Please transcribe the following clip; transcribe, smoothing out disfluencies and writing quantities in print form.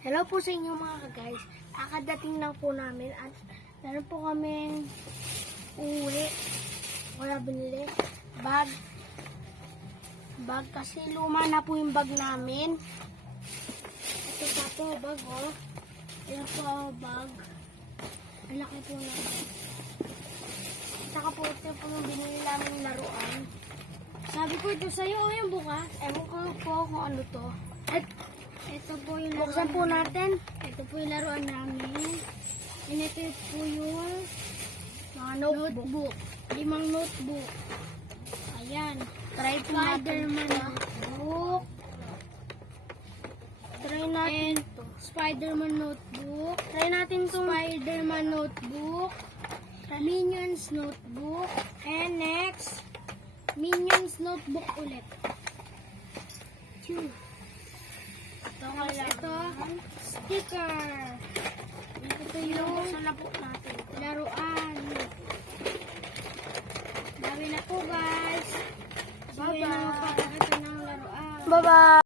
Hello po sa inyo mga guys. Kakadating lang po namin at meron po kaming uwi. Wala binili. Bag kasi luma na po yung bag namin. Ito pa po bag oh. Ayan po ang bag. Ang laki po namin. Saka po ito po yung binili namin laruan. Sabi ko ito sa'yo o yung bukas. Ewan ko po kung ano to. At ito po yung laruan. Buksan po natin. Ito po yung laruan namin. And ito po yung mga notebook. 5 notebook. Ayan. Try po Spider-Man notebook. Try natin to. Spider-Man notebook. Try natin to. Spider-Man notebook. Minions notebook. And next, Minions notebook ulit. Tapos ito, sticker. Ito yung laruan. Dami na po guys. Bye-bye. Ito ng laruan. Bye-bye.